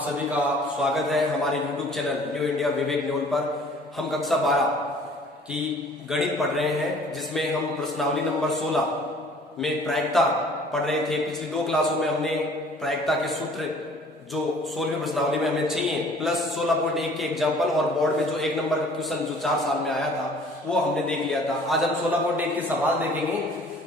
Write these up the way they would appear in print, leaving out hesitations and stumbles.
आप सभी का स्वागत है हमारे YouTube चैनल न्यू इंडिया विवेक न्यूल पर। हम कक्षा 12 की गणित पढ़ रहे हैं, जिसमें हम प्रश्नावली नंबर 16 में प्रायिकता पढ़ रहे थे। पिछली 2 क्लासों में हमने प्रायिकता के सूत्र जो 16वीं प्रश्नावली में हमें चाहिए प्लस 16.1 के एग्जाम्पल और बोर्ड में जो 1 नंबर का क्वेश्चन जो 4 साल में आया था वो हमने देख लिया था। आज हम 16.1 के सवाल देखेंगे।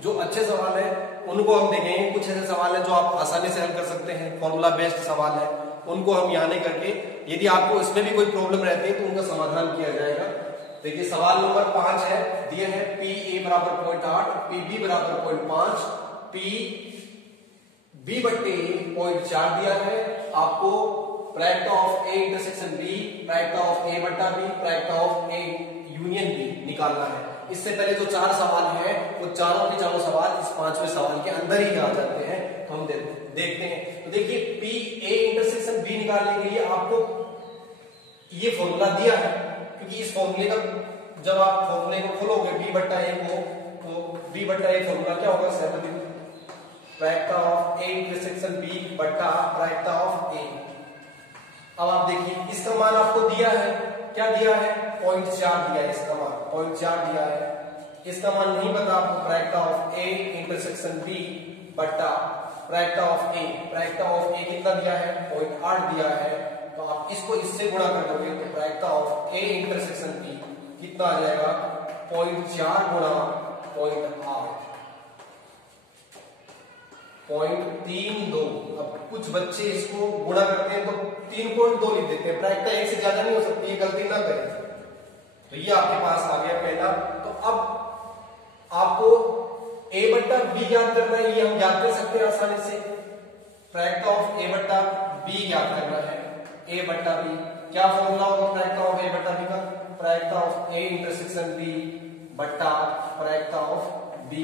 जो अच्छे सवाल है उनको हम देखेंगे। कुछ ऐसे सवाल है जो आप आसानी से हल कर सकते हैं, फॉर्मूला बेस्ड सवाल है, उनको हम यहाँ नहीं करके, यदि आपको इसमें भी कोई प्रॉब्लम रहती है तो उनका समाधान किया जाएगा। देखिए सवाल नंबर 5 है, दिए है पी ए बराबर 0.8, पी बी बराबर 0.5, पी बी बट्टे 0.4 दिया है। आपको प्रायिकता ऑफ ए इंटरसेक्शन बी, प्रायिकता ऑफ ए बट्टा बी, प्रायिकता ऑफ ए यूनियन बी निकालना है। इससे पहले जो 4 सवाल हैं वो चारों के चारों सवाल इस 5वें सवाल के अंदर ही आ जाते हैं। तो हम देखते हैं। तो देखिए पी ए इंटरसेक्शन बी निकालने के लिए आपको ये फॉर्मूला दिया है, क्योंकि इस फॉर्मूले का जब आप फॉर्मूले को खोलोगे बी बट्टा ए को, तो बी बट्टा ए फॉर्मूला क्या होगा? प्रायिकता ऑफ ए इंटरसेक्शन बी बट्टा प्रायिकता ऑफ ए। अब आप देखिए इसका मान आपको दिया है, क्या दिया है? 0.4 दिया है। इसका मान 0.4 दिया है। इसका मान नहीं पता आपको। प्रायिकता ऑफ ए इंटरसेक्शन बी बट्टा प्रायिकता ऑफ ए, प्रायिकता ऑफ ए कितना दिया है? 0.8 दिया है। तो आप इसको इससे गुणा कर दोगे तो प्रायिकता ऑफ ए इंटरसेक्शन बी कितना आ जाएगा? 0.4 गुणा 0.8, 0.32। अब कुछ बच्चे इसको गुणा करते हैं तो 3.2 लिख देते हैं। प्रायिकता 1 से ज्यादा नहीं हो सकती, ये गलती ना करें। तो ये आपके पास आ गया पहला। तो अब आपको ए बट्टा बी ज्ञात करना है, ये हम ज्ञात कर सकते हैं आसानी से। प्रायिकता ऑफ ए बट्टा बी ज्ञात करना है। ए बट्टा बी क्या फॉर्मूला होगा प्रायिकता ऑफ ए बट्टा बी का? प्रायिकता ऑफ ए इंटरसेक्शन बी बट्टा प्रायिकता ऑफ बी।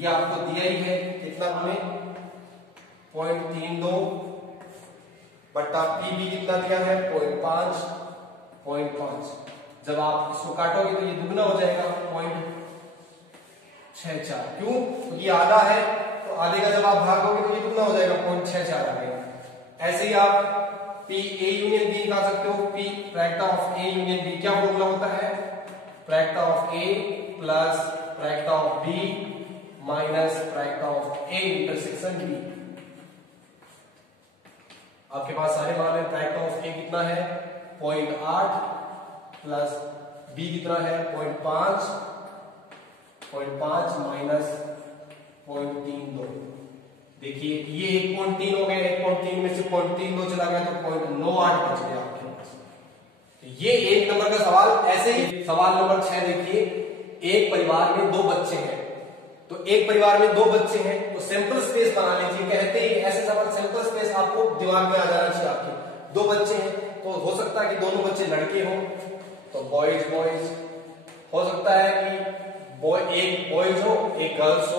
ये आपको दिया ही है, कितना हमें? 0.32 बट्टा पी बी कितना दिया है? 0.5। जब आप इसको काटोगे तो ये दुगना हो जाएगा 0.64। क्यों? क्योंकि आधा है, तो आधे का जब आप भागोगे तो ये दुगना हो जाएगा 0.64 आ गया। ऐसे ही आप पी ए यूनियन बी निकाल सकते हो। पी प्रायिकता ऑफ ए यूनियन बी क्या फॉर्मूला होता है? प्रायिकता ऑफ ए प्लस प्रायिकता ऑफ बी माइनस प्रायिकता ऑफ ए इंटरसेक्शन बी। आपके पास सारे मान है। प्रायिकता ऑफ ए कितना है? 0.8 प्लस बी कितना है? 0.5 माइनस 0.32। देखिए ये 1.3 हो गए। 1.3 में से 0.32 चला गया तो 0.98 बच गया आपके पास। तो ये 1 नंबर का सवाल। ऐसे ही सवाल नंबर 6 देखिए, एक परिवार में 2 बच्चे हैं। तो एक परिवार में 2 बच्चे हैं तो सैंपल स्पेस बना लीजिए। कहते ही ऐसे सवाल सैंपल स्पेस आपको दिमाग में आ जाना चाहिए। आपके 2 बच्चे हैं तो हो सकता है कि दोनों बच्चे लड़के हों, तो बॉयज बॉयज। हो सकता है कि एक बॉयज हो एक गर्ल्स हो,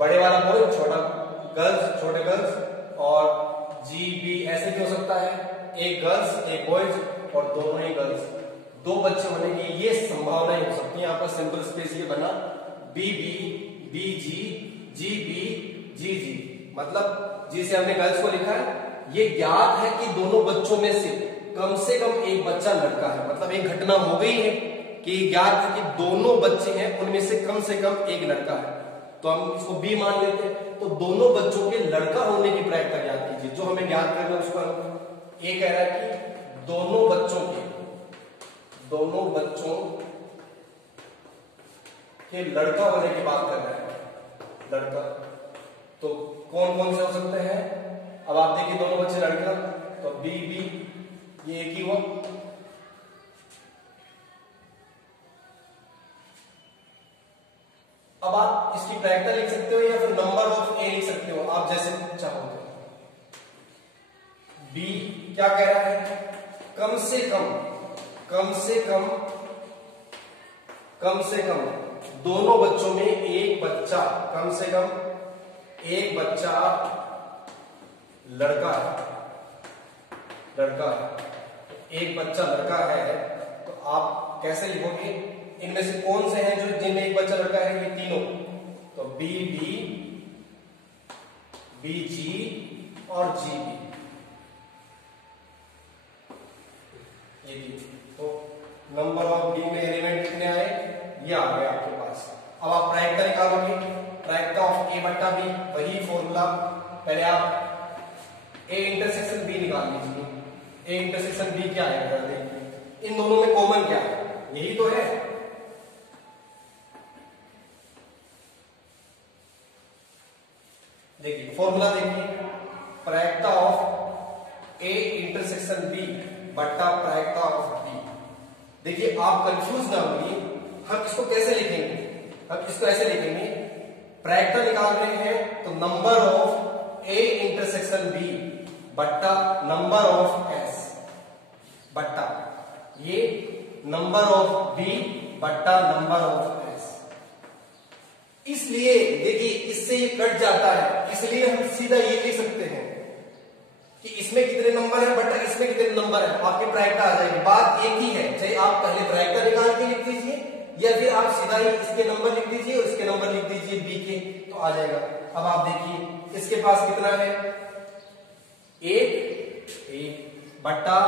बड़े वाला बॉय छोटा गर्ल्स, छोटे गर्ल्स, और जी बी ऐसे भी हो सकता है। एक गर्ल्स एक बॉयज और दोनों ही गर्ल्स। 2 बच्चे होने की ये संभावनाएं हो सकती है। यहाँ पर सिंपल स्पेस ये बना बी बी बी जी जी बी जी जी, मतलब जिसे हमने गर्ल्स को लिखा है। ये ज्ञात है कि दोनों बच्चों में से कम एक बच्चा लड़का है। मतलब एक घटना हो गई है कि ज्ञात है कि दोनों बच्चे हैं, उनमें से कम एक लड़का है। तो हम इसको बी मान लेते हैं। तो दोनों बच्चों के लड़का होने की प्रायिकता ज्ञात कीजिए। जो हमें ज्ञात करना है उसको ये कह रहा है कि दोनों बच्चों के लड़का होने की बात कर रहा है। लड़का तो कौन कौन से हो सकते हैं? अब आप देखिए दोनों बच्चे लड़का, तो बी बी ये एक ही हुआ। अब आप इसकी प्रायिकता लिख सकते हो या फिर नंबर ऑफ ए लिख सकते हो, आप जैसे चाहोगे। बी क्या कह रहा है? कम से कम दोनों बच्चों में एक बच्चा, कम से कम एक बच्चा लड़का है। एक बच्चा लड़का है तो आप कैसे लिखोगे? इनमें से कौन से हैं जो जिनमें एक बच्चा लड़का है? ये तीनों। तो बी बी बी जी और जी बी। निकालोगे? प्रायिकता ऑफ ए बट्टा बी, वही फॉर्मूला। पहले आप ए इंटरसेक्शन बी निकाल लीजिए। ए इंटरसेक्शन बी क्या है, इन दोनों में कॉमन क्या है, यही तो है। देखिए फॉर्मूला देखिए, प्रायिकता ऑफ ए इंटरसेक्शन बी बट्टा प्रायिकता ऑफ बी। देखिए आप कंफ्यूज ना होइए, हम इसको कैसे लिखेंगे, हम इसको ऐसे लिखेंगे, प्रायिकता निकाल रहे हैं तो number of A intersection B बट्टा नंबर ऑफ एस बट्टा ये नंबर ऑफ बी बट्टा नंबर ऑफ एस। इसलिए देखिए इससे ये कट जाता है, इसलिए हम सीधा ये लिख सकते हैं कि इसमें कितने नंबर है बट्टा इसमें कितने नंबर है, आपकी प्रायिकता आ जाएगी। बात एक ही है, चाहे आप पहले प्रायिकता निकाल के लिख दीजिए या फिर आप सीधा ही इसके नंबर लिख दीजिए और इसके नंबर लिख दीजिए बी के, तो आ जाएगा। अब आप देखिए इसके पास कितना है, एक बट्टा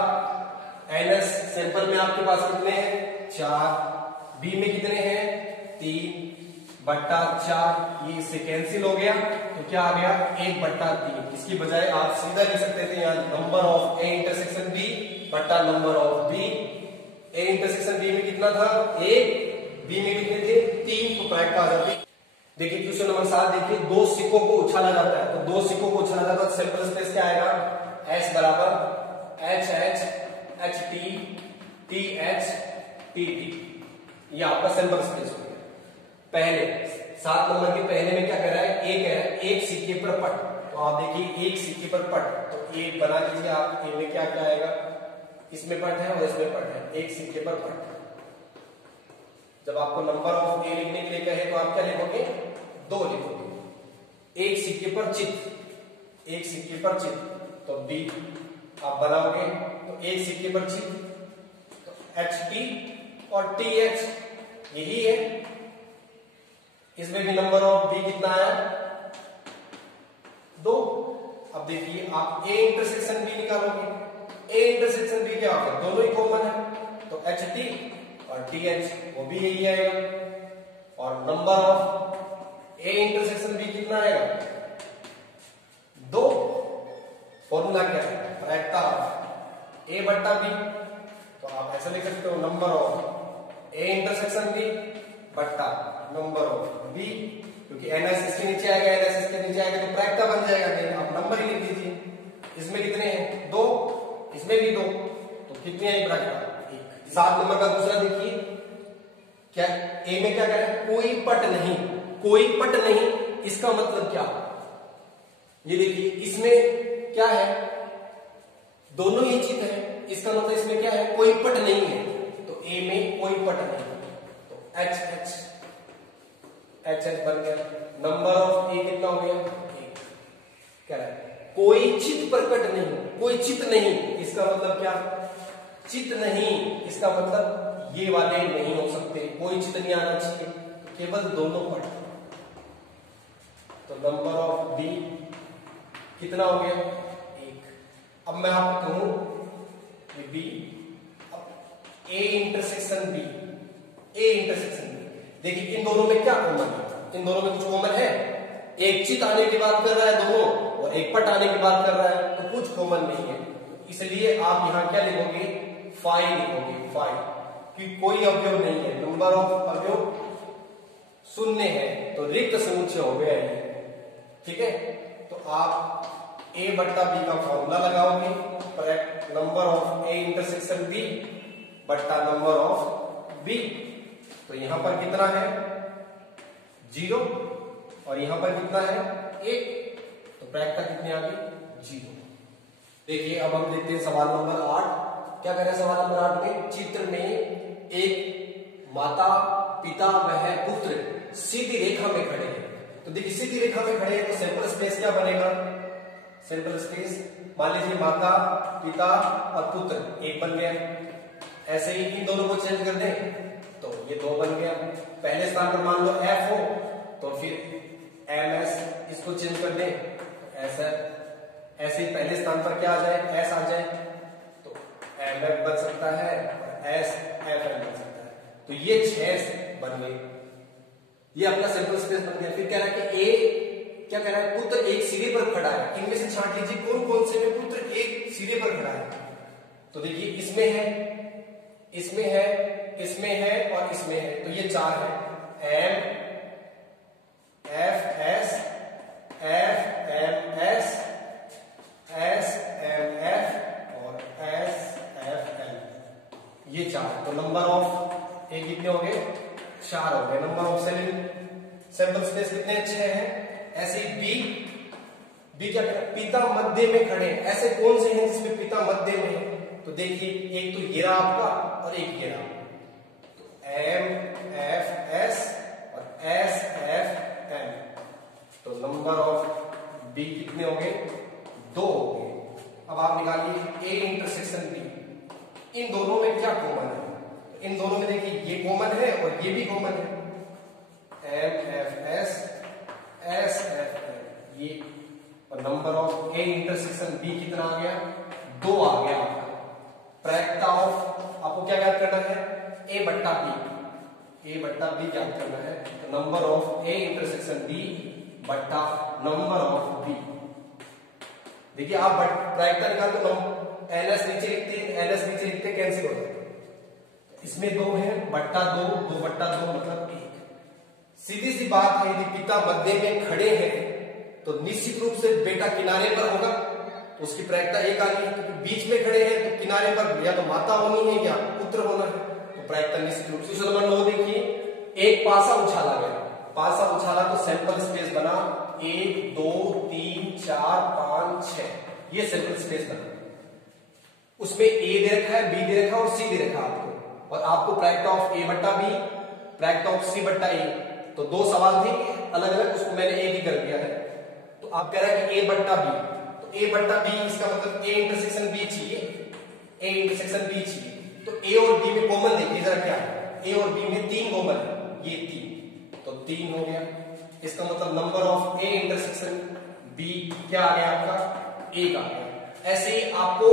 एनएस, सैंपल में आपके पास कितने हैं, 4, बी में कितने हैं, 3 बट्टा 4, ये इससे कैंसिल हो गया तो क्या आ गया, 1 बट्टा 3। इसकी बजाय आप सीधा लिख सकते थे यहाँ number of A intersection B बट्टा number of B. A intersection B में कितना था, 1, बी में कितने थे, 3, तो प्रायिकता आ जाती। देखिए क्वेश्चन नंबर 7 देखिए, दो सिक्कों को उछाला जाता है, तो दो सिक्कों को उछाला जाता है, सैंपल स्पेस क्या आएगा, एस बराबर H H H T T H T T, ये आपका सैंपल स्पेस हो गया। पहले 7 नंबर के पहले में क्या कर रहा है, एक है, एक सिक्के पर पट, तो आप देखिए एक सिक्के पर पट, तो एक बना लीजिए आप, ए में क्या क्या आएगा, इसमें पट है और इसमें पट है, एक सिक्के पर पट। जब आपको नंबर ऑफ ए लिखने के लिए कहे तो आप क्या लिखोगे, 2 लिखोगे। एक सिक्के पर चित, एक सिक्के पर चित, तो बी आप बनाओगे, तो एक सिक्के पर चित, तो एच टी और टी एच यही है। इसमें भी नंबर ऑफ बी कितना आया, 2। अब देखिए आप ए इंटरसेक्शन बी निकालोगे, ए इंटरसेक्शन बी क्या होगा, दोनों ही कॉमन है, तो एच टी और टी एच वो भी यही आएगा। और number of A intersection B कितना आएगा, 2। फॉर्मूला क्या है, प्रायिकता ए बट्टा बी, तो आप ऐसा लिख सकते हो number of A intersection B बट्टा नंबर ऑफ बी, क्योंकि एनएस इसके नीचे आएगा, एनएस इसके नीचे आएगा तो प्रायिकता बन जाएगा, देन आप नंबर ही लिख दीजिए। इसमें कितने हैं, 2, इसमें भी 2, तो कितनी आई प्रायिकता, 1। 7 नंबर का दूसरा देखिए, क्या ए में क्या करें, कोई पट नहीं, कोई पट नहीं, इसका मतलब क्या, ये देखिए इसमें क्या है, दोनों ही चित है, इसका मतलब इसमें क्या है, कोई पट नहीं है, तो ए में कोई पट नहीं, तो एच एच एच एच बन गया। नंबर ऑफ ए कितना हो गया, 1। क्या है, कोई चित प्रकट नहीं, कोई चित नहीं, इसका मतलब क्या, चित नहीं, इसका मतलब ये वाले नहीं हो सकते, कोई चित नहीं आना चाहिए, तो केवल दोनों पट, तो नंबर ऑफ बी कितना हो गया, 1। अब मैं आपको कहूं कि बी, अब A intersection B, A intersection B, देखिए इन दोनों में क्या कॉमन है, इन दोनों में कुछ कॉमन है, एक चित आने की बात कर रहा है दोनों और एक पट आने की बात कर रहा है, तो कुछ कॉमन नहीं है, इसलिए आप यहां क्या लिखोगे, 5 लिखोगे, 5, क्योंकि कोई अवयव नहीं है, नंबर ऑफ अवयव 0 है, तो रिक्त समुच्चय हो गया ये, ठीक है। तो आप ए बट्टा बी का फॉर्मूला लगाओगे, number of A intersection B बट्टा नंबर ऑफ बी, तो यहां पर कितना है, 0 और यहां पर कितना है, 1, तो प्रायिकता कितनी आ गई, 0। देखिए अब हम देखते हैं सवाल नंबर 8, क्या कह रहे हैं सवाल नंबर 8 में, चित्र में एक माता पिता वह पुत्र सीधी रेखा में खड़े हैं, तो देखिए सीधी रेखा में खड़े हैं तो सैंपल स्पेस क्या बनेगा, सैंपल स्पेस मान लीजिए माता पिता और पुत्र 1 बन गया, ऐसे ही इन दोनों को चेंज कर दें तो ये 2 बन गया, पहले स्थान पर मान लो एफ हो तो फिर एम एस, इसको चेंज कर दें तो ऐसा, ऐसे ही पहले स्थान पर क्या आ जाए, एस आ जाए, तो एम एफ बन सकता है और एस एफ एम बन सकता है, तो ये 6 बन गए, ये अपना सैंपल स्पेस बन गया। फिर कह रहा है कि ए क्या कह रहा है, पुत्र एक सिरे पर खड़ा है। इनमें से छांट लीजिए कौन कौन से में पुत्र एक सिरे पर खड़ा है। तो देखिए इसमें है, इसमें है, इसमें है और इसमें है, तो ये 4 है। M F S, F M S, S M F और एस एफ एल, ये 4। तो नंबर ऑफ ए कितने हो गए, 4 हो गए। नंबर ऑफ सैंपल स्पेस कितने अच्छे हैं। ऐसे ही बी क्या करें, पिता मध्य में खड़े। ऐसे कौन से हैं जिसमें पिता मध्य में है, तो देखिए एक तो ये रहा आपका और एक ये रहा। तो एम एफ एस और एस एफ एम, तो नंबर ऑफ बी कितने हो गए, 2 हो गए। अब आप निकालिए ए इंटरसेक्शन बी। इन दोनों में क्या कॉमन है, इन दोनों में देखिए ये कॉमन है और ये भी कॉमन है। M F S, S F M, ये। और number of A intersection B कितना आ गया, 2 आ गया आपका। प्रायिकता ऑफ आपको क्या याद करना है, ए बट्टा बी, ए बट्टा बी याद करना है। तो number of A intersection B बट्टा नंबर ऑफ बी। देखिए आप प्रायिकता निकाल तो एलएस नीचे लिखते हैं, एलएस नीचे लिखते कैंसिल हो जाता है। इसमें 2 है बट्टा 2, 2 बट्टा 2 मतलब 1। सीधी सी बात है, यदि पिता मध्य में खड़े हैं तो निश्चित रूप से बेटा किनारे पर होगा, तो उसकी प्रायिकता 1 आ गई। क्योंकि बीच में खड़े हैं तो किनारे पर या तो माता होनी है या पुत्र होना है, तो प्रायिकता निश्चित रूप से। नंबर 9 देखिए, एक पासा उछाला गया, पासा उछाला तो सैंपल स्पेस बना 1 2 3 4 5 6, ये सैंपल स्पेस बना। उसमें ए दे रखा है, बी दे रखा है और सी दे रखा है आपको, और आपको प्रायिकता ऑफ ए बट्टा बी, प्रायिकता ऑफ सी बट्टा ए। तो 2 सवाल थे अलग अलग, उसको मैंने एक ही कर दिया है। तो आप कह रहे हैं कि ए बट्टा बी, तो ए बट्टा बी इसका मतलब ए इंटरसेक्शन बी चाहिए, ए इंटरसेक्शन बी चाहिए। तो ए और बी में कॉमन देखिए जरा क्या है, ए और बी में 3 कॉमन है, ये 3, तो 3 हो गया। इसका मतलब number of A intersection B क्या आ गया आपका, 1 आ गया। ऐसे ही आपको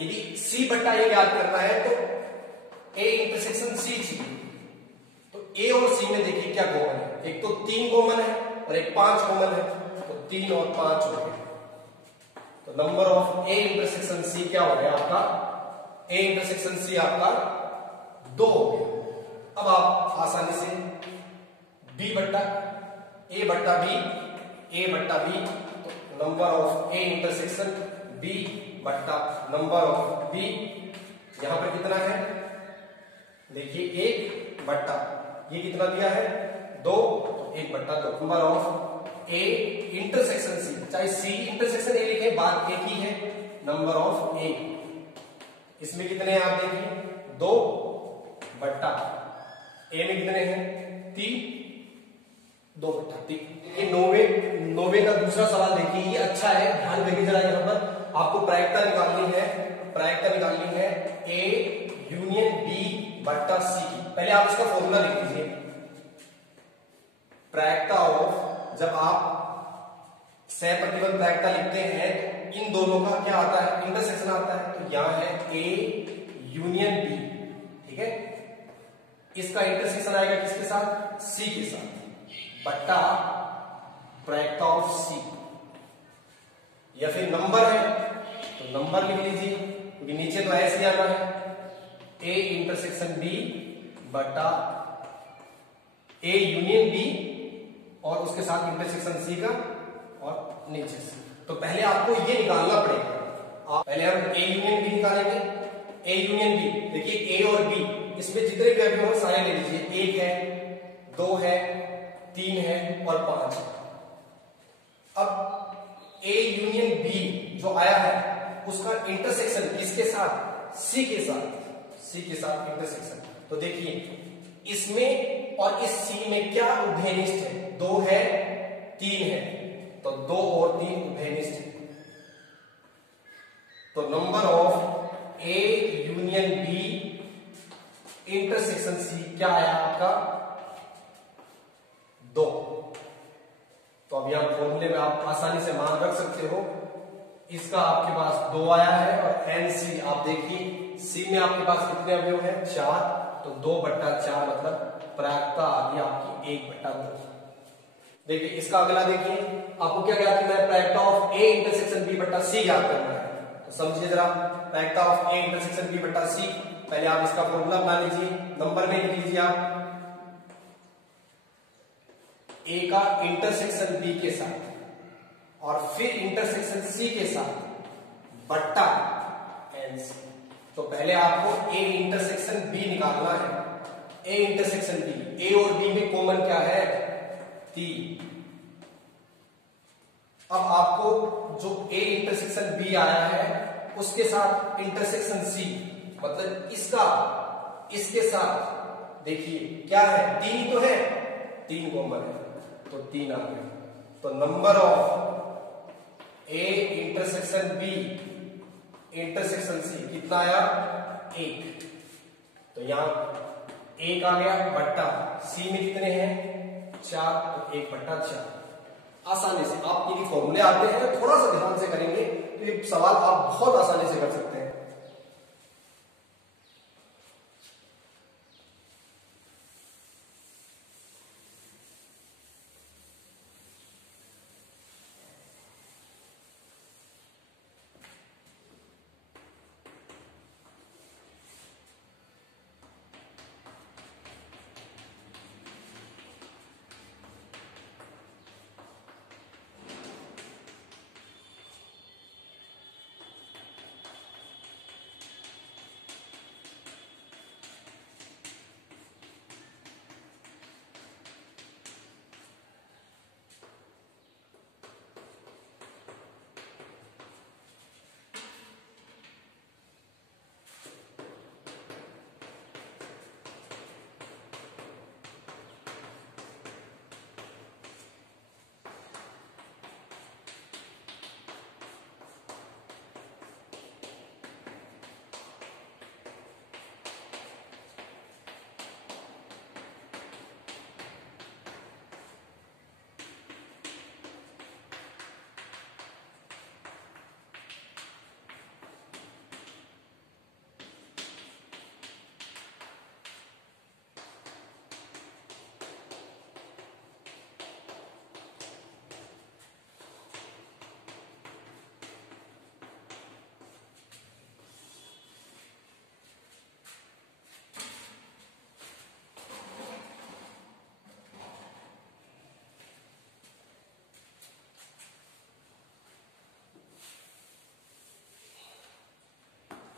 यदि सी बट्टा ए याद करना है तो ए इंटरसेक्शन सी चाहिए। तो ए और सी में देखिए क्या कॉमन है, एक तो 3 कॉमन है और एक 5 कॉमन है, तो 3 और 5 हो गया। तो number of A intersection C क्या हो गया आपका, ए इंटरसेक्शन सी आपका 2 हो गया। अब आप आसानी से बी बट्टा ए बट्टा बी, ए बट्टा बी, तो number of A intersection B बट्टा नंबर ऑफ बी, यहां पर कितना है देखिए 1 बट्टा, ये कितना दिया है 2, तो 1 बट्टा 2। Number of A intersection C, चाहे सी इंटरसेक्शन ए लिखे बात एक ही है, नंबर ऑफ ए। इसमें कितने हैं आप देखिए 2 बट्टा, ए में कितने हैं 3, 2 बट्टा 3। ये 9वें का दूसरा सवाल देखिए, ये अच्छा है, ध्यान देखिए जरा। यहाँ पर आपको प्रायिकता निकालनी है, प्रायिकता निकालनी है ए यूनियन बी बट्टा सी की। पहले आप इसका फॉर्मूला लिख लीजिए। प्रायिकता ऑफ, जब आप सहप्रतिबंध प्रायिकता लिखते हैं तो इन दोनों का क्या आता है, इंटरसेक्शन आता है। तो यहां है ए यूनियन बी, ठीक है, इसका इंटरसेक्शन आएगा किसके साथ, सी के साथ, बट्टा प्रायिकता ऑफ सी। या फिर नंबर है तो नंबर लिख लीजिए, क्योंकि नीचे तो ऐसे आना है, ए इंटरसेक्शन बी बटा ए यूनियन बी और उसके साथ इंटरसेक्शन सी का और नीचे से। तो पहले आपको ये निकालना पड़ेगा। पहले हम ए यूनियन बी निकालेंगे। ए यूनियन बी देखिए, ए और बी इसमें जितने भी अवयव हैं सारे ले लीजिए, 1 है 2 है 3 है और 5 है। अब ए यूनियन बी जो आया है उसका इंटरसेक्शन किसके साथ, सी के साथ, सी के साथ इंटरसेक्शन। तो देखिए इसमें और इस सी में क्या उभयनिष्ठ है, 2 है 3 है, तो 2 और 3 उभयनिष्ठ है। तो number of A union B intersection C क्या आया आपका 2। तो अब यहां फॉर्मूले में आप आसानी से मान रख सकते हो, इसका आपके पास 2 आया है और एन सी आप देखिए, सी में आपके पास कितने अवयव हैं 4, तो 2/4 मतलब प्रायिकता आ गई आपकी 1/2। देखिए इसका अगला देखिए, आपको क्या ज्ञात करना है, प्रायिकता ऑफ ए इंटरसेक्शन बी बट्टा सी ज्ञात करना है। तो समझिए जरा, प्रायिकता ऑफ ए इंटरसेक्शन बी बट्टा सी, पहले आप इसका फॉर्मूला बना लीजिए, नंबर में लिख लीजिए आप ए का इंटरसेक्शन बी के साथ और फिर इंटरसेक्शन सी के साथ बट्टा एन सी। तो पहले आपको ए इंटरसेक्शन बी निकालना है। ए इंटरसेक्शन बी, ए और बी में कॉमन क्या है, 3। अब आपको जो ए इंटरसेक्शन बी आया है उसके साथ इंटरसेक्शन सी, मतलब इसका इसके साथ देखिए क्या है, 3 तो है, 3 कॉमन है तो 3 आ गया। तो number of A intersection B intersection C कितना आया, 1। तो यहां 1 आ गया बट्टा सी में कितने हैं, 4, तो 1/4। आसानी से आप यदि फॉर्मूले आते हैं थोड़ा सा ध्यान से करेंगे तो ये सवाल आप बहुत आसानी से कर सकते हैं।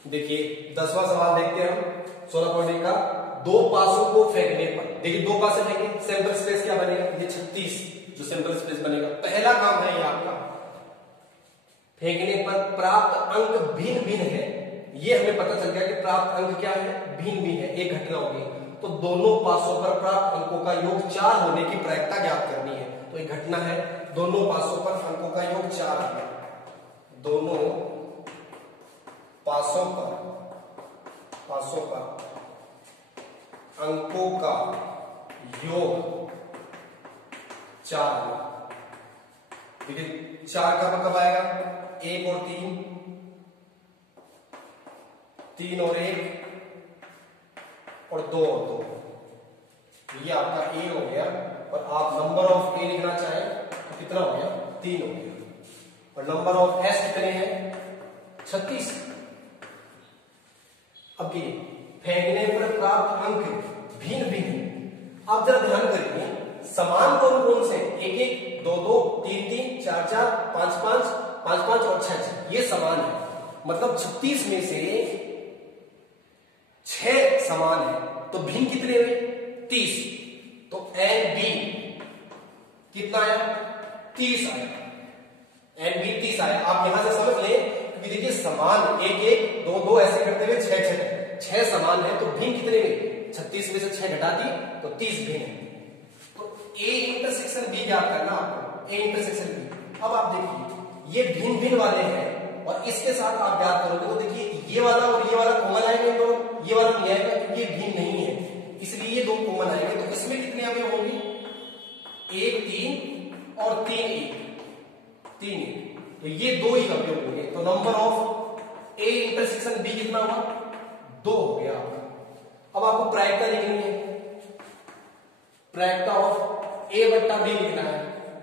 देखिए 10वां सवाल देखते हैं हम 16.1 का, 2 पासों को फेंकने पर, देखिए 2 पासे फेंके, सैंपल स्पेस क्या बनेगा, ये 36 जो सैंपल स्पेस बनेगा। पहला काम है ये आपका, फेंकने पर प्राप्त अंक भिन्न भिन्न है। ये हमें पता चल गया कि प्राप्त अंक क्या है, भिन्न भिन्न है, एक घटना होगी। तो दोनों पासों पर प्राप्त अंकों का योग 4 होने की प्रायिकता ज्ञात करनी है। तो एक घटना है, दोनों पासों पर अंकों का योग 4 है, दोनों पासों पर अंकों का योग 4। देखिए 4 कब आएगा, 1 और 3, 3 और 1 और 2 और 2। ये आपका ए हो गया। और आप नंबर ऑफ ए लिखना चाहें तो कितना हो गया, 3 हो गया। और नंबर ऑफ एस कितने हैं, 36। अब ये फेंकने पर प्राप्त अंक भिन्न भिन्न। अब जरा ध्यान करिए, समान कौन कौन से, 1 1 2 2 3 3 4 4 5 5 5 5 और 6 6, ये समान है। मतलब 36 में से 6 समान है, तो भिन्न कितने हुए, 30। तो एन बी कितना आया, 30 आया, एन बी 30 आया। आप यहां से समझ लें कि देखिए समान 1 1 2 2 ऐसे करते हुए 6 समान है, तो भिन्न कितने में, 36 में से 6 घटा दी तो 30 भिन्न है। तो ए इंटरसेक्शन बी याद करना आपको, ए इंटरसेक्शन बी। अब आप देखिए ये भिन्न भिन्न वाले हैं और इसके साथ आप याद करोगे तो देखिए ये वाला और ये वाला कॉमन आएंगे, तो ये वाला नहीं आएगा क्योंकि ये भिन्न नहीं है, इसलिए ये 2 कॉमन आएंगे। तो इसमें कितने अवयव होंगे, 1 3 और 3 1, तो ये 2 ही अवयव होंगे। तो number of A intersection B कितना हुआ, 2 हो गया। अब आपको प्रायिकता लिखनी है, प्रायिकता ऑफ ए बट्टा बी लिखना है।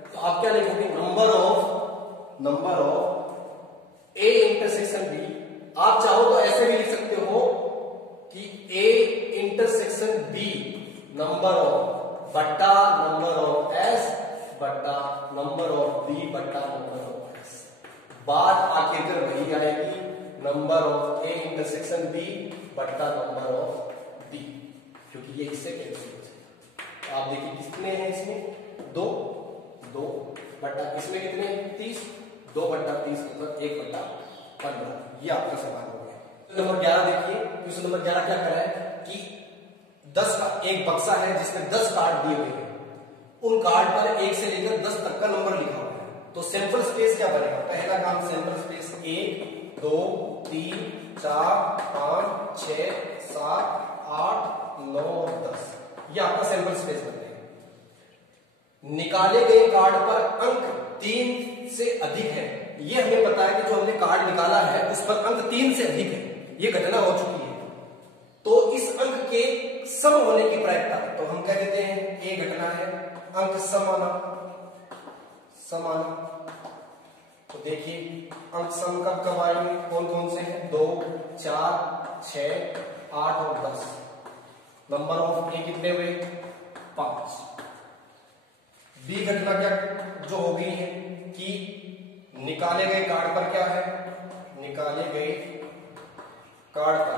तो आप क्या लिखोगे, number of A intersection B. आप चाहो तो ऐसे भी लिख सकते हो कि A intersection B number of बट्टा नंबर ऑफ एस बट्टा नंबर ऑफ बी बट्टा नंबर ऑफ एस। बात आखिरकार वही आएगी, number of A intersection B बट्टा नंबर ऑफ बी, क्योंकि ये इससे कैंसिल हो जाएगा। आप देखिए कितने हैं इसमें, दो बट्टा इसमें कितने 30, 2 बट्टा 30 मतलब 1 बट्टा 15। ये आपका सवाल हो गया। नंबर 11 देखिए, क्वेश्चन नंबर 11 क्या कर रहा है कि 10 का एक बक्सा है जिसमें 10 कार्ड दिए हुए हैं, उन कार्ड पर 1 से लेकर 10 तक का नंबर लिखा हुआ है। तो सैंपल स्पेस क्या बनेगा, पहला काम सैंपल स्पेस 1 2 3 4 5 6 7 8 9 10, ये आपका सैंपल स्पेस बन जाएगा। निकाले गए कार्ड पर अंक 3 से अधिक है, ये हमें पता है कि जो हमने कार्ड निकाला है उस पर अंक 3 से अधिक है, ये घटना हो चुकी है। तो इस अंक के सम होने की प्रायिकता, तो हम कह देते हैं ये घटना है अंक सम आना। तो देखिए अंक सम कब आएंगे, कौन कौन से हैं, 2 4 6 8 और 10। नंबर ऑफ ए कितने हुए, 5। बी घटना क्या जो हो गई है कि निकाले गए कार्ड पर क्या है, निकाले गए कार्ड पर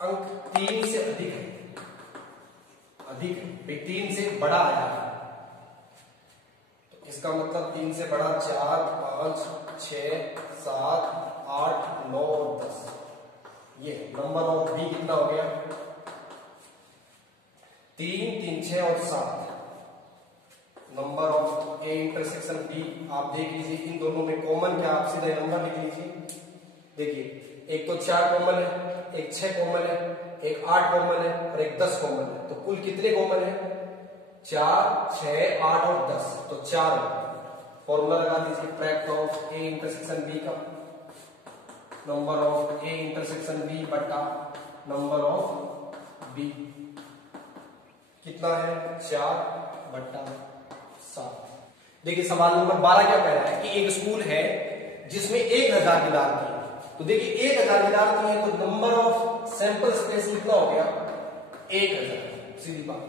अंक 3 से अधिक है, भाई 3 से बड़ा आया है, तो इसका मतलब 3 से बड़ा 4 5 6 7 8 9 और 10। ये नंबर ऑफ बी कितना हो गया, 3 3 6 और 7। Number of A intersection B आप देख लीजिए, इन दोनों में कॉमन क्या, आप सीधे नंबर लिख लीजिए। देखिए एक तो 4 कॉमन है, एक 6 कॉमन है, एक 8 कॉमन है और एक 10 कॉमन है। तो कुल कितने कॉमन है, 4 6 8 और 10, तो 4। फॉर्मूला लगा दीजिए, प्रायिकता ऑफ ए इंटरसेक्शन बी का, number of A intersection B बटा नंबर ऑफ बी कितना है, 4 बटा 7। देखिए सवाल नंबर 12 क्या कह रहा है कि एक स्कूल है जिसमें 1000 विद्यार्थी है। तो देखिए 1000 विद्यार्थी है, तो नंबर ऑफ सैंपल स्पेस कितना हो गया, 1000, सीधी बात।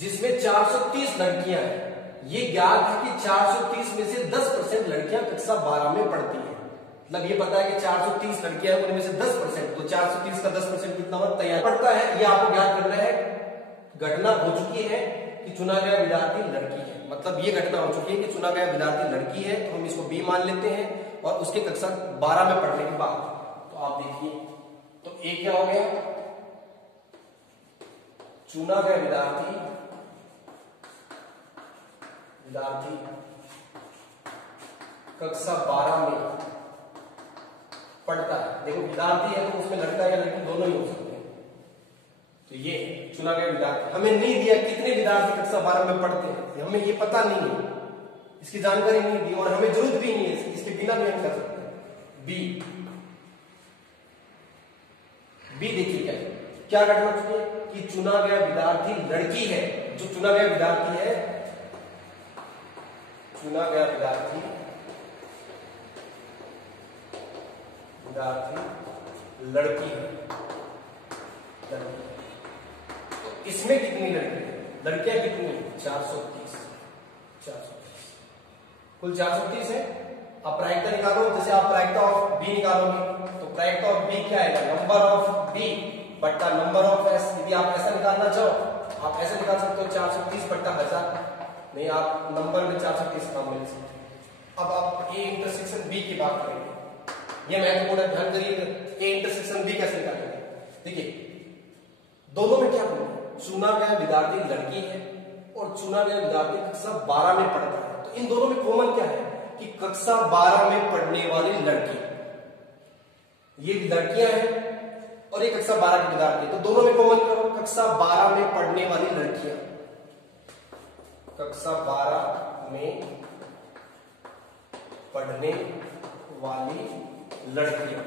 जिसमें 430 लड़कियां हैं, ये ज्ञात है कि 430 में से 10% लड़कियां कक्षा 12 में पढ़ती है। मतलब ये पता है कि 430 लड़कियां हैं, उनमें से 10%, तो 430 का 10% कितना होगा, तैयार पड़ता है। ये आपको ज्ञात करना है, घटना हो चुकी है कि चुना गया विद्यार्थी लड़की है। मतलब ये घटना हो चुकी है कि चुना गया विद्यार्थी लड़की है, तो हम इसको बी मान लेते हैं। और उसके कक्षा 12 में पढ़ने के बाद तो आप देखिए, तो ए क्या हो गया, चुना गया विद्यार्थी कक्षा 12 में पढ़ता है। देखो विद्यार्थी है तो उसमें लड़का या लड़की दोनों ही हो सकते हैं। तो ये चुना गया विद्यार्थी, हमें नहीं दिया कितने विद्यार्थी कक्षा 12 में पढ़ते हैं, हमें ये पता नहीं है, इसकी जानकारी नहीं दी और हमें जरूरत भी नहीं है, इसके बिना भी हम कर सकते हैं। बी देखिए क्या घटना चुकी है कि चुना गया विद्यार्थी लड़की है। जो चुना गया विद्यार्थी है, चुना गया विद्यार्थी लड़की है। तो इसमें कितनी लड़की है, लड़कियां कितनी, 430 कुल 430 है। आप प्रायिकता निकालो, जैसे आप प्रायिकता ऑफ बी निकालोगे तो प्रायिकता ऑफ बी क्या आएगा, नंबर ऑफ बी बट्टा नंबर ऑफ एस। यदि आप ऐसा निकालना चाहो आप ऐसे निकाल सकते हो, 430 बट्टा 1000। नहीं, आप नंबर में 430 काम मिल सकते हैं। अब आप ए इंटरसेक्शन बी की बात करेंगे, ये महत्वपूर्ण ध्यान करिएगा। ए इंटरसेक्शन बी कैसे निकालेंगे, देखिए दोनों में क्या होगा, चुना गया विद्यार्थी लड़की है और चुना गया विद्यार्थी कक्षा 12 में पढ़ता है। तो इन दोनों में कॉमन क्या है कि कक्षा 12 में पढ़ने वाली लड़की, ये लड़कियां हैं और ये कक्षा 12 के विद्यार्थी, तो दोनों में कॉमन क्या होगा, कक्षा 12 में पढ़ने वाली लड़कियां, कक्षा 12 में पढ़ने वाली लड़कियां।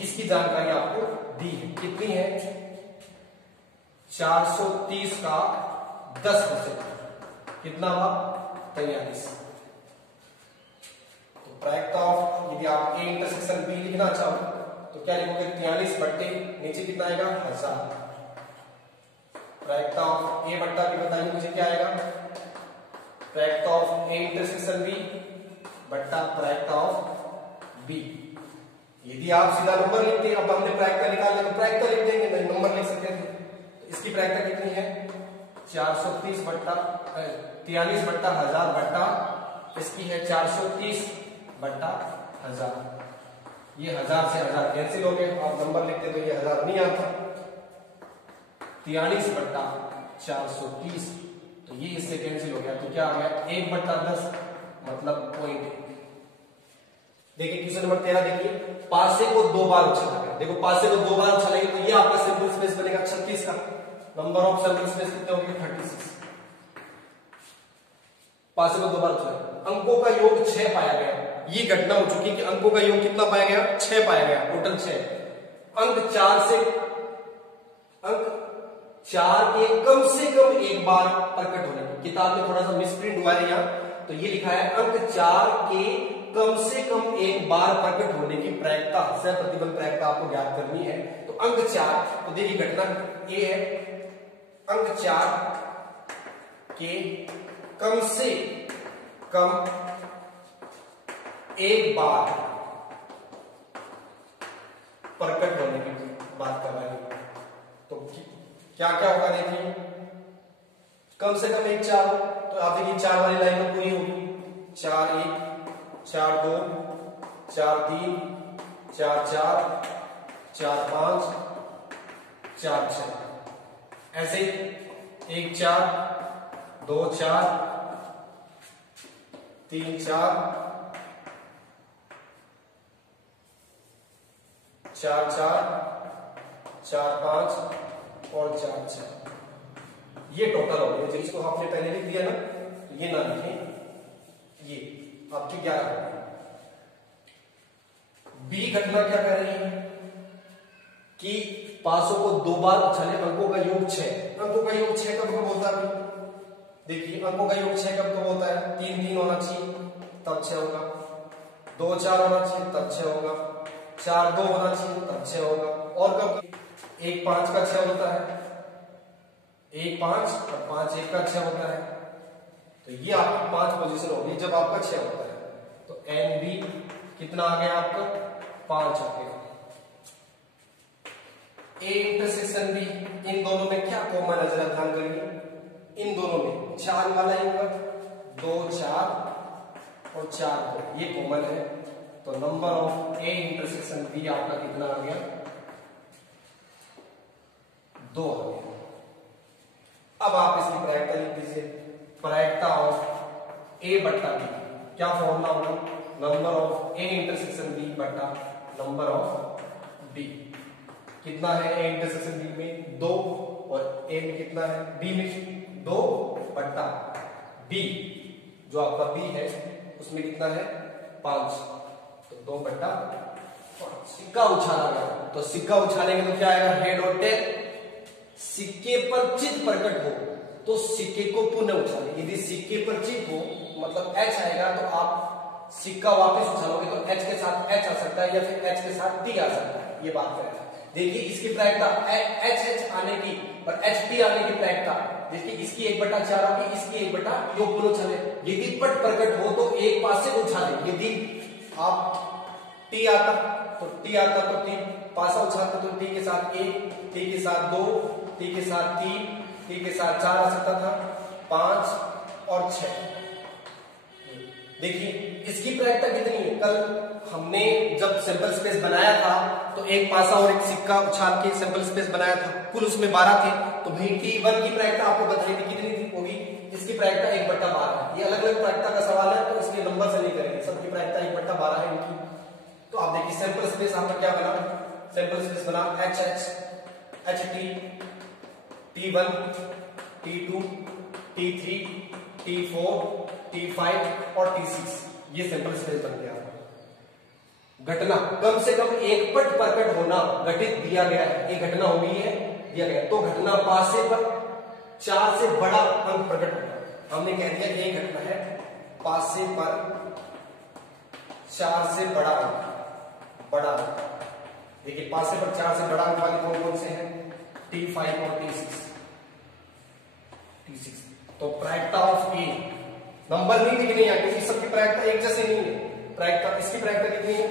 इसकी जानकारी आपको दी है, कितनी है? 430 का 10%, कितना हुआ? 43। तो प्रायिकता ऑफ, यदि आप ए इंटरसेक्शन बी लिखना चाहो तो क्या लिखोगे? 43 बट्टे नीचे कितना आएगा? 1000। प्रायिकता ऑफ ए बट्टा बी बताइए मुझे क्या आएगा? प्रायिकता ऑफ ए इंटरसेक्शन बी बट्टा प्रायिकता ऑफ बी। यदि आप सीधा नंबर लिखते हैं, अब हमने प्रायिकता निकाल तो प्रायिकता लिख देंगे, नहीं नंबर लिख सकते थे। तो इसकी प्रायिकता कितनी है? 430 बट्टा 43 बट्टा 1000 बट्टा इसकी है 430 बट्टा 1000। ये 1000 से 1000 कैंसिल हो गए, आप नंबर लिखते तो ये 1000 नहीं आता। 43 बट्टा 430, तो ये इससे कैंसिल हो गया, तो क्या आ गया? 1 बट्टा 10 मतलब 0.1। देखिए क्वेश्चन नंबर 13 देखिए, पासे को 2 बार उछाला गया। देखो पासे को 2 बार उछालेंगे तो ये आपका सैंपल स्पेस बनेगा 36 का। नंबर ऑफ सैंपल स्पेस कितने होंगे? 36। पासे को 2 बार उछाला, अंकों का योग 6 पाया गया। ये घटना हो चुकी है कि अंकों का योग कितना पाया गया? 6 पाया गया, टोटल 6। अंक 4 के कम से कम एक बार प्रकट होने की, किताब में थोड़ा सा मिसप्रिंट हुआ है यहाँ, तो ये लिखा है अंक 4 के कम से कम एक बार प्रकट होने की प्रायिकता, सह प्रतिबल प्रायिकता आपको ज्ञात करनी है। तो अंक 4, तो देखिए घटना ये है, अंक 4 के कम से कम एक बार प्रकट होने की बात कर रहे हैं। तो क्या क्या होगा देखिए, कम से कम एक 4, तो आप देखिए 4 वाली लाइन तो पूरी होगी। 4 1, 4 2, 4 3, 4 4, 4 5, 4 6, ऐसे 1 4, 2 4, 3 4, 4 4, 4 5 और 4 6, ये टोटल हो गया। जिसको आपने पहले लिख दिया ना, ये ना लिखें, ये आपकी 11 हो गई। बी घटना क्या कर रही है कि पासों को 2 बार उछाले, अंकों का योग 6। अंकों का योग 6 कब कब होता है? देखिए अंकों का योग 6 कब कब होता है? 3 3 होना चाहिए तब 6 होगा, 2 4 होना चाहिए तब 6 होगा, 4 2 होना चाहिए तब 6 होगा, और कब? 1 5 का 6 होता है, 1 5 और 5 1 का 6 होता है। तो ये आपकी 5 पोजीशन होगी जब आपका 6 होता है। तो एन बी कितना आ गया आपका? 5 हो गया। ए इंटरसेक्शन बी, इन दोनों में क्या कॉमन है जरा ध्यान करिए, इन दोनों में 4 वाला ही होगा, 2 4 और 4 2, ये कॉमन है। तो number of A intersection B आपका कितना आ गया? 2 आ गया। अब आप इसकी प्रायिकता लिख दीजिए, प्रायिकता ऑफ ए बट्टा बी, क्या फॉर्मूला होगा? Number of A intersection B बट्टा नंबर ऑफ बी। कितना है ए इंटरसेक्शन बी में? 2, और ए में कितना है? बी में 2 बट्टा बी, जो आपका बी है उसमें कितना है? 5, तो 2 बट्टा 5। सिक्का उछाला गया, तो सिक्का उछालेंगे तो क्या आएगा? हेड और टेल। सिक्के पर चित प्रकट हो तो सिक्के को पुनः उछाले। यदि सिक्के पर चित हो मतलब एच आएगा, तो आप सिक्का वापस उछालोगे तो एच के साथ एच आ सकता है या फिर एच के साथ टी आ सकता है, ये बात करें। देखिए इसकी प्रायिकता एच एच आने की और एच टी आने की प्रायिकता, देखिए इसकी 1 बट्टा 4 होगी, इसकी 1 बट्टा योग पुनः उछाले। यदि पट प्रकट हो तो एक पास से उछाले, यदि आप टी आता तो टी आता तो टी पासा उछालते तो टी के साथ 1, टी के साथ 2, टी के साथ 3, टी के साथ 4 आ सकता था, 5 और 6। देखिए इसकी प्रायिकता कितनी है? कल हमने जब सैंपल स्पेस बनाया था तो एक पासा और एक सिक्का उछाल के सैंपल स्पेस बनाया था, कुल उसमें 12 थे। तो भाई T1 की प्रायिकता आपको बताई थी, कितनी थी? होगी इसकी प्रायिकता 1 बट्टा 12 है। ये अलग अलग प्रायिकता का सवाल है तो इसलिए नंबर से नहीं करेंगे, सबकी प्रायिकता 1 बट्टा 12 है इनकी। तो आप देखिए सैंपल स्पेस आपका क्या बना? सैंपल स्पेस बना H H, H T, T1, T2, T3, T4, T5 और T6, ये सैंपल स्पेस बन गया। घटना कम से कम एक पट प्रकट होना घटित दिया गया है, एक घटना हो गई है दिया गया, तो घटना पासे पर 4 से बड़ा अंक प्रकट होगा। हमने कह दिया एक घटना है पासे पर 4 से बड़ा अंक, बड़ा अंक। देखिए पासे पर 4 से बड़ा अंक वाले कौन कौन से हैं, T5 और T6। तो प्रायिकता ऑफ ए, नंबर नहीं लिखने हैं क्योंकि सबकी प्रायिकता एक जैसे नहीं है। प्रायिकता इसकी प्रायिकता कितनी है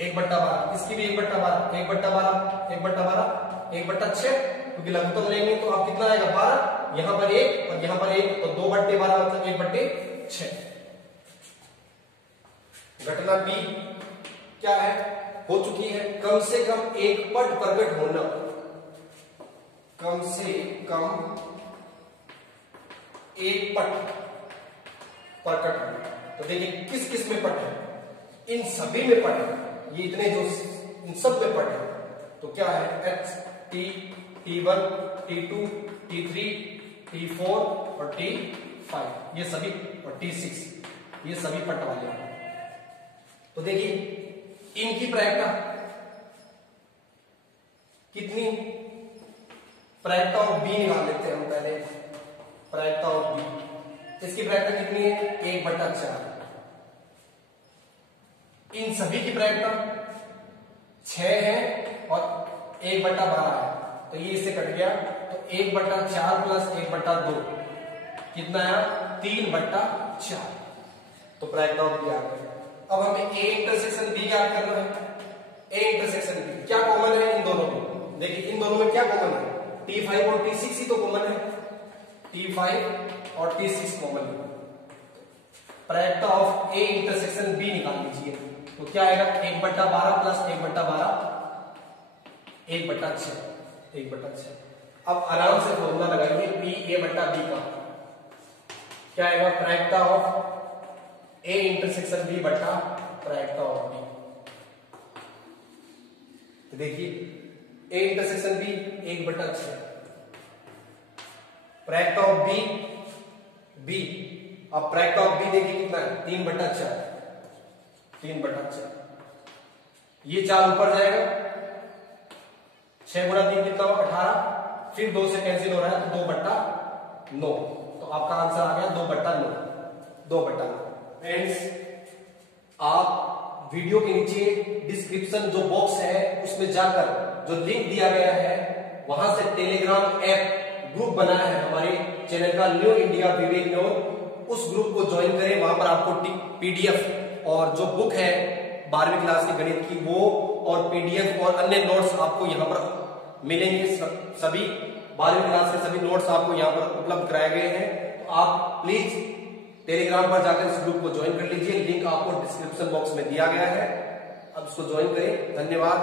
1/12, इसकी भी 1/12, 1/12, 1/12, 1/6, क्योंकि लघुत्तम लेंगे तो आप कितना आएगा 12, यहां पर 1 और यहां पर 1, तो 2/12 मतलब 1/6। घटना बी क्या है, हो चुकी है कम से कम एक पट प्रकट होना, कम से कम एक पट प्रकट होना। तो देखिए किस किस में पट है, इन सभी में पट है, ये इतने जो इन सब में पट है। तो क्या है H, T, T1, T2, T3, T4 और T5 ये सभी, और T6 ये सभी पट वाले हैं। तो देखिए इनकी प्रायिकता कितनी, प्रायिकता ऑफ बी निकाल लेते हैं हम पहले। प्रायिकता ऑफ बी, इसकी प्रायिकता कितनी है 1/4, इन सभी की प्रायिकता 6 है और 1/12 है, तो ये इससे कट गया, तो 1/4 प्लस 1/2 कितना है 3/4, तो प्रायिकता ऑफ बी आ गई। अब हमें ए इंटरसेक्शन बी याद करना है। ए इंटरसेक्शन बी क्या कॉमन है इन दोनों में, देखिए इन दोनों में क्या कॉमन है, T5 और T6 ही तो कॉमन है, T5 और T6 कॉमन है। प्रायिकता ऑफ ए इंटरसेक्शन बी निकाल लीजिए, तो क्या आएगा 1/12 प्लस 1/12 1/6, 1/6। अब आराम से फॉर्मूला लगाइए PA/B का, क्या आएगा प्रायिकता ऑफ ए इंटरसेक्शन बी बटा प्रायिकता ऑफ बी। तो देखिए ए इंटरसेक्शन बी 1/6, प्रायिकता ऑफ बी बी, अब प्रायिकता ऑफ बी देखिए कितना है 3/4, 3/4, ये 4 ऊपर जाएगा, 6 गुणा 3 कितना होगा 18, फिर 2 से कैंसिल हो रहा है तो 2/9, तो आपका आंसर आ गया 2/9, 2/9। फ्रेंड्स आप वीडियो के नीचे डिस्क्रिप्शन जो बॉक्स है उसमें जाकर जो लिंक दिया गया है वहां से टेलीग्राम ऐप ग्रुप बनाया है हमारे चैनल का न्यू इंडिया विवेक न्यूज, उस ग्रुप को ज्वाइन करें। वहां पर आपको पीडीएफ और जो बुक है 12वीं क्लास की गणित की वो और पीडीएफ और अन्य नोट्स आपको यहाँ पर मिलेंगे। सभी 12वीं क्लास के सभी नोट्स आपको यहाँ पर उपलब्ध कराए गए हैं, तो आप प्लीज टेलीग्राम पर जाकर इस ग्रुप को ज्वाइन कर लीजिए, लिंक आपको डिस्क्रिप्शन बॉक्स में दिया गया है, अब इसको ज्वाइन करें। धन्यवाद।